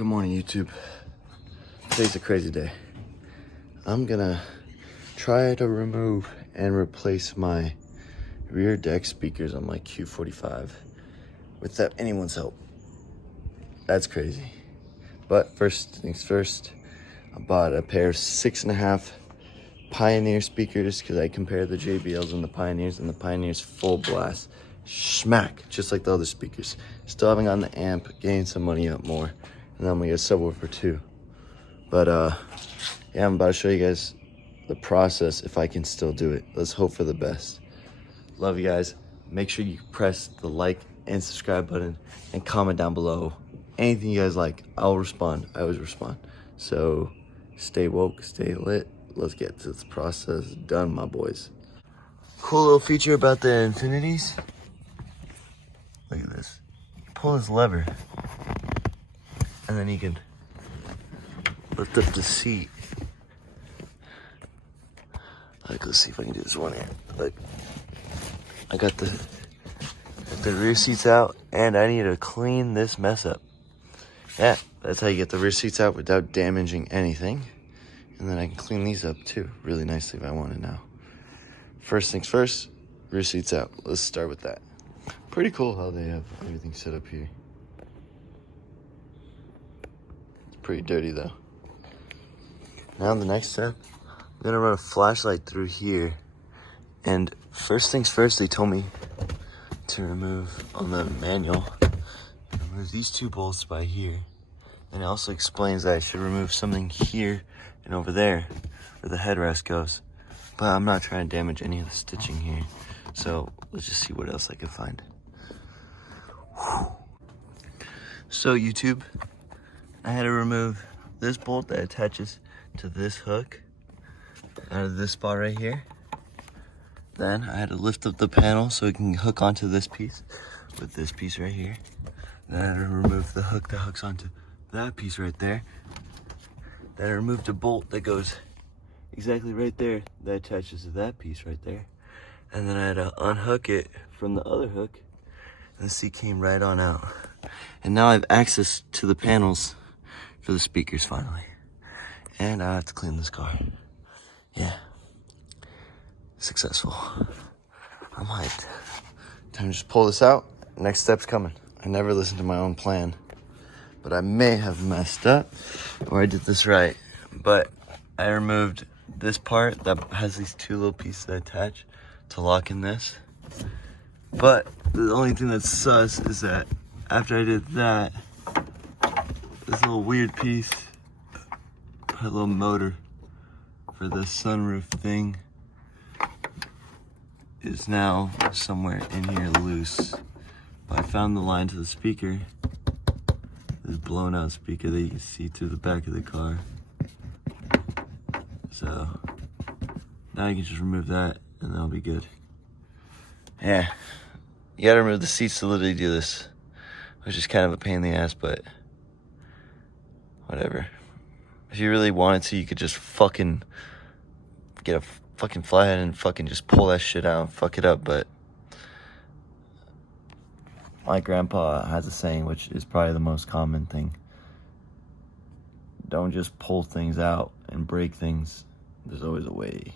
Good morning, YouTube. Today's a crazy day. I'm gonna try to remove and replace my rear deck speakers on my Q45 without anyone's help. That's crazy. But first things first, I bought a pair of 6.5 Pioneer speakers because I compared the JBLs and the Pioneers full blast. Smack, just like the other speakers. Still haven't gotten the amp, gained some money up more, and then I'm gonna get a subwoofer too. But yeah, I'm about to show you guys the process if I can still do it. Let's hope for the best. Love you guys. Make sure you press the like and subscribe button and comment down below anything you guys like. I'll respond. I always respond. So stay woke, stay lit. Let's get this process done, my boys. Cool little feature about the Infinities. Look at this. You pull this lever and then you can lift up the seat. Like, let's see if I can do this one here. Like, I got the rear seats out, and I need to clean this mess up. Yeah, that's how you get the rear seats out without damaging anything. And then I can clean these up too, really nicely if I wanted now. First things first, rear seats out. Let's start with that. Pretty cool how they have everything set up here. It's pretty dirty though. Now the next step, I'm gonna run a flashlight through here. And first things first, they told me to remove on the manual, remove these two bolts by here. And it also explains that I should remove something here and over there where the headrest goes. But I'm not trying to damage any of the stitching here. So let's just see what else I can find. Whew. So YouTube, I had to remove this bolt that attaches to this hook out of this spot right here. Then I had to lift up the panel so it can hook onto this piece with this piece right here. Then I had to remove the hook that hooks onto that piece right there. Then I removed a bolt that goes exactly right there that attaches to that piece right there. And then I had to unhook it from the other hook, and the seat came right on out. And now I have access to the panels for the speakers finally. And I have to clean this car. Yeah. Successful. I'm hyped. Time to just pull this out. Next step's coming. I never listened to my own plan, but I may have messed up or I did this right. But I removed this part that has these two little pieces that attach to lock in this. But the only thing that's sus is that after I did that, this little weird piece, a little motor for the sunroof thing, is now somewhere in here loose. But I found the line to the speaker, this blown out speaker that you can see through the back of the car. So now you can just remove that and that'll be good. Yeah, you gotta remove the seats to literally do this, which is kind of a pain in the ass, but whatever. If you really wanted to, you could just fucking get a fucking flathead and fucking just pull that shit out and fuck it up. But my grandpa has a saying, which is probably the most common thing: don't just pull things out and break things. There's always a way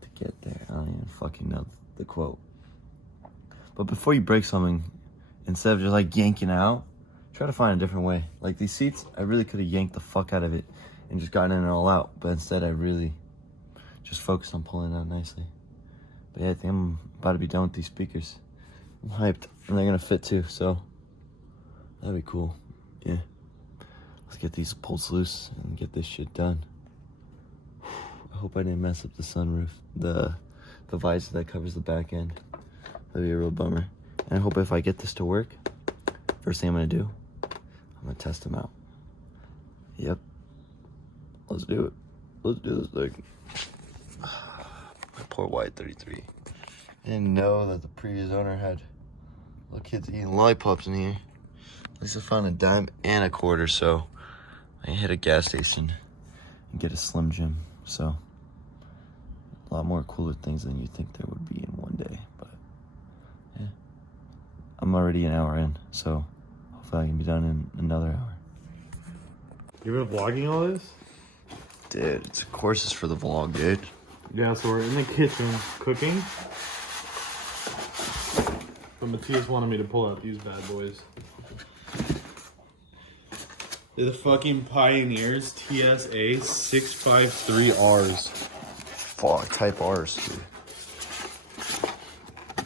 to get there. I don't even fucking know the quote. But before you break something, instead of just like yanking out, try to find a different way. Like these seats, I really could have yanked the fuck out of it and just gotten it all out. But instead I really just focused on pulling it out nicely. But yeah, I think I'm about to be done with these speakers. I'm hyped, and they're gonna fit too, so that'd be cool. Yeah, let's get these bolts loose and get this shit done. I hope I didn't mess up the sunroof, the visor that covers the back end. That'd be a real bummer. And I hope if I get this to work, first thing I'm gonna do, I'm gonna test them out. Yep, let's do it. Let's do this thing. My poor Y33. I didn't know that the previous owner had little kids eating lollipops in here. At least I found a dime and a quarter, so I hit a gas station and get a Slim Jim. So a lot more cooler things than you think there would be in one day. But yeah, I'm already an hour in, so hopefully hopefully I can be done in another hour. You've been vlogging all this? Dude, it's courses for the vlog, dude. Yeah, so we're in the kitchen cooking. But Matthias wanted me to pull out these bad boys. They're the fucking Pioneers TSA 653Rs. Fuck, type R's, dude.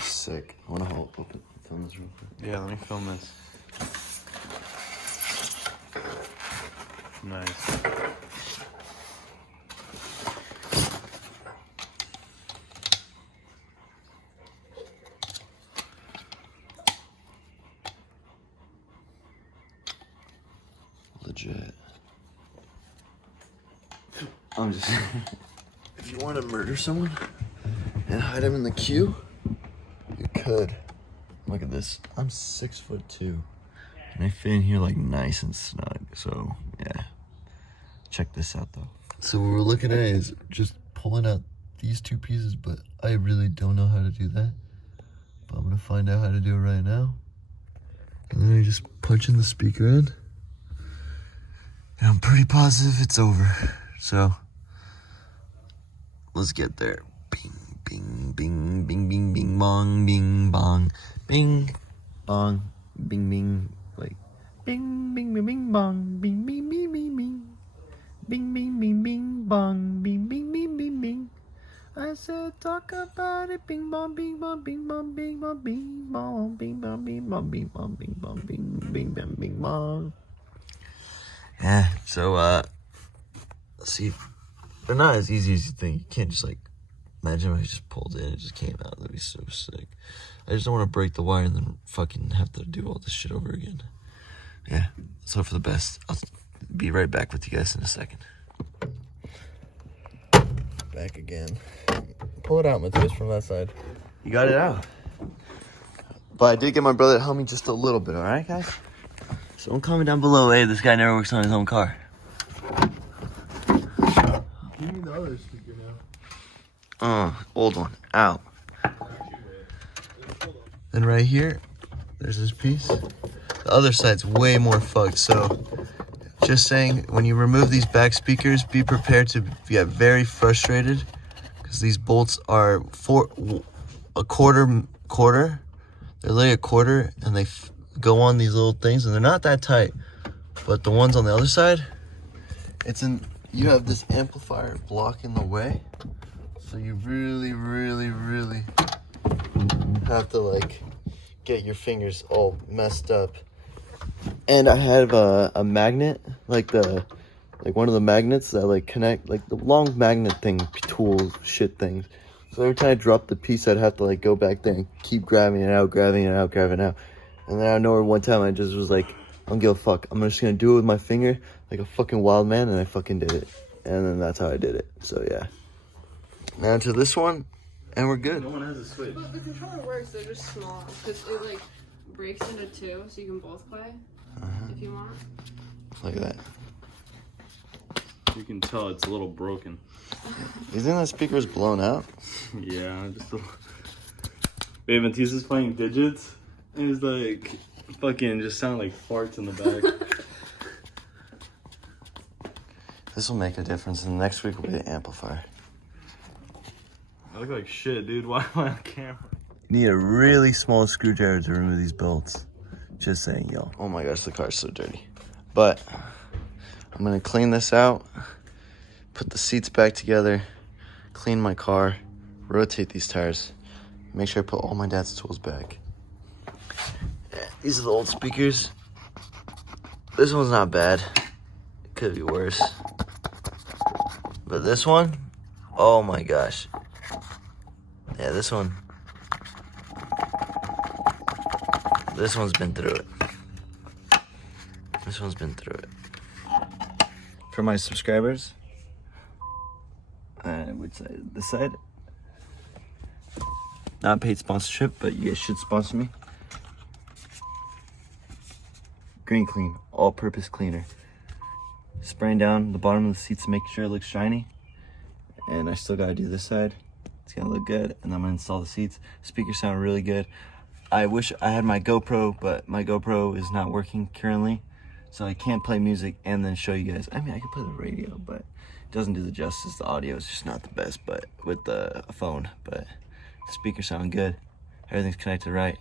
Sick. I wanna film this real quick. Yeah, let me film this. Nice. Legit. I'm just if you want to murder someone and hide them in the queue, you could. Look at this. I'm 6'2", and I fit in here like nice and snug. So yeah, check this out though. So what we're looking at is just pulling out these two pieces, but I really don't know how to do that. But I'm gonna find out how to do it right now. And then I just punch in the speaker in. And I'm pretty positive it's over. So let's get there. Bing, bing, bing, bing, bing, bing, bong, bing, bong, bing, bong, bing, bing, like bing, bing, bing, bing, bong, bing, bing, bing, bing, bing, bing, bing, bing, bing, bong, bing, bing, bing, bing, bing. I said talk about it, bing, bong, bing, bong, bing, bong, bing, bong, bing, bong, bing, bong, bing, bong, bing, bong, bing, bong, bing, bing, bing, bing, bong. Yeah, so, let's see, they're not as easy as you think. You can't just, like, imagine if I just pulled it and it just came out. That'd be so sick. I just don't want to break the wire and then fucking have to do all this shit over again. Yeah, let's hope for the best. I'll be right back with you guys in a second. Back again. Pull it out, Matthias, from that side. You got it out. But I did get my brother to help me just a little bit, all right, guys? So don't comment down below, hey, this guy never works on his own car. Give me the other speaker now. Old one, out. Then right here, there's this piece. The other side's way more fucked, so just saying, when you remove these back speakers, be prepared to get very frustrated, because these bolts are a quarter. They're literally a quarter, and they go on these little things, and they're not that tight. But the ones on the other side, you have this amplifier blocking the way, so you really, really, really have to like get your fingers all messed up. And I have a magnet, like one of the magnets that like connect, like the long magnet thing, tool shit things. So every time I drop the piece, I'd have to like go back there and keep grabbing it out. And then I know one time I just was like, I don't give a fuck. I'm just gonna do it with my finger like a fucking wild man, and I fucking did it. And then that's how I did it. So yeah. Now to this one, and we're good. No one has a switch. But the controller works, they're just small. Because it like breaks into two, so you can both play if you want. Look at that. You can tell it's a little broken. You think that speaker's blown out? Yeah, just a little. Babe, Matisse is playing digits, and it's like fucking just sound like farts in the back. This will make a difference, and next week will be the amplifier. I look like shit, dude. Why am I on camera? You need a really small screwdriver to remove these bolts. Just saying, yo. Oh my gosh, the car's so dirty. But I'm gonna clean this out, put the seats back together, clean my car, rotate these tires, make sure I put all my dad's tools back. These are the old speakers. This one's not bad. It could be worse. But this one, oh my gosh. Yeah, this one's been through it. This one's been through it. For my subscribers, which side? This side. Not paid sponsorship, but you guys should sponsor me. Green Clean, all-purpose cleaner. Spraying down the bottom of the seats to make sure it looks shiny. And I still gotta do this side. It's gonna look good, and I'm gonna install the seats. Speakers sound really good. I wish I had my GoPro, but my GoPro is not working currently, so I can't play music and then show you guys. I mean, I could play the radio, but it doesn't do the justice. The audio is just not the best, but with the phone. But the speakers sound good. Everything's connected right.